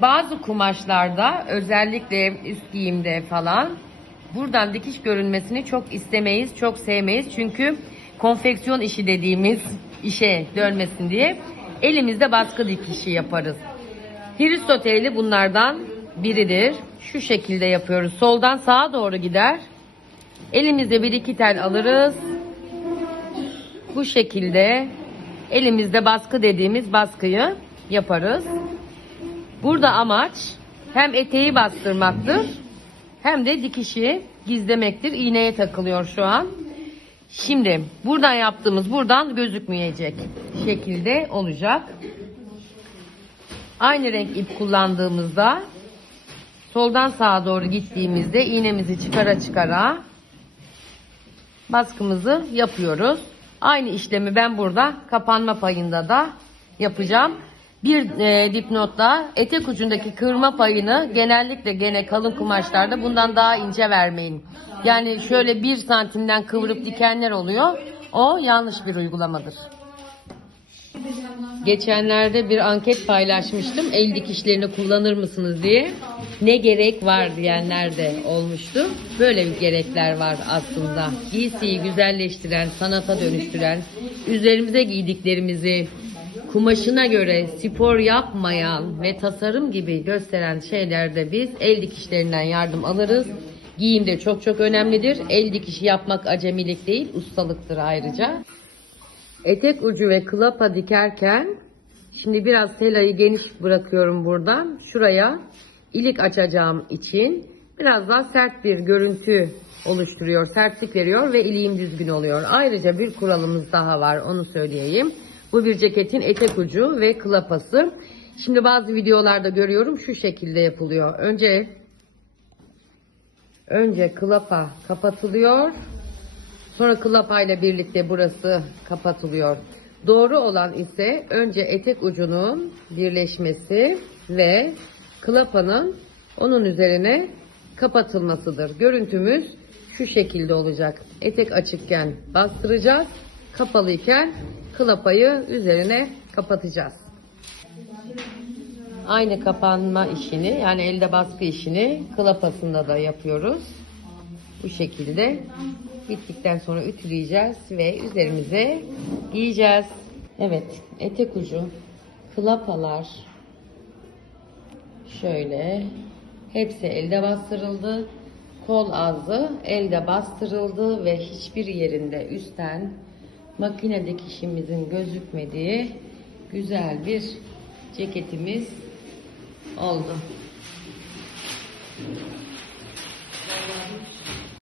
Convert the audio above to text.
bazı kumaşlarda, özellikle üst giyimde falan, buradan dikiş görünmesini çok istemeyiz, çok sevmeyiz. Çünkü konfeksiyon işi dediğimiz işe dönmesin diye elimizde baskı dikişi yaparız. Hristoteli bunlardan biridir. Şu şekilde yapıyoruz. Soldan sağa doğru gider. Elimizde bir iki tel alırız. Bu şekilde elimizde baskı dediğimiz baskıyı yaparız. Burada amaç hem eteği bastırmaktır hem de dikişi gizlemektir. İğneye takılıyor şu an. Şimdi buradan yaptığımız buradan gözükmeyecek şekilde olacak. Aynı renk ip kullandığımızda soldan sağa doğru gittiğimizde iğnemizi çıkara çıkara baskımızı yapıyoruz. Aynı işlemi ben burada kapanma payında da yapacağım. Bir dipnotta etek ucundaki kırma payını genellikle gene kalın kumaşlarda bundan daha ince vermeyin. Yani şöyle 1 santimden kıvırıp dikenler oluyor. O yanlış bir uygulamadır. Geçenlerde bir anket paylaşmıştım. El dikişlerini kullanır mısınız diye. Ne gerek var diyenler de olmuştu. Böyle bir gerekler var aslında. Giysiyi güzelleştiren, sanata dönüştüren, üzerimize giydiklerimizi kumaşına göre spor yapmayan ve tasarım gibi gösteren şeylerde biz el dikişlerinden yardım alırız. Giyim de çok çok önemlidir. El dikişi yapmak acemilik değil, ustalıktır ayrıca. Etek ucu ve klapa dikerken şimdi biraz telayı geniş bırakıyorum buradan. Şuraya ilik açacağım için biraz daha sert bir görüntü oluşturuyor, sertlik veriyor ve iliğim düzgün oluyor. Ayrıca bir kuralımız daha var, onu söyleyeyim. Bu bir ceketin etek ucu ve klapası. Şimdi bazı videolarda görüyorum şu şekilde yapılıyor. Önce klapa kapatılıyor. Sonra klapayla birlikte burası kapatılıyor. Doğru olan ise önce etek ucunun birleşmesi ve klapanın onun üzerine kapatılmasıdır. Görüntümüz şu şekilde olacak. Etek açıkken bastıracağız. Kapalıyken klapayı üzerine kapatacağız. Aynı kapanma işini, yani elde baskı işini klapasında da yapıyoruz. Bu şekilde bittikten sonra ütüleyeceğiz ve üzerimize giyeceğiz. Evet, etek ucu, klapalar şöyle hepsi elde bastırıldı. Kol ağzı elde bastırıldı ve hiçbir yerinde üstten makine dikişimizin gözükmediği güzel bir ceketimiz oldu.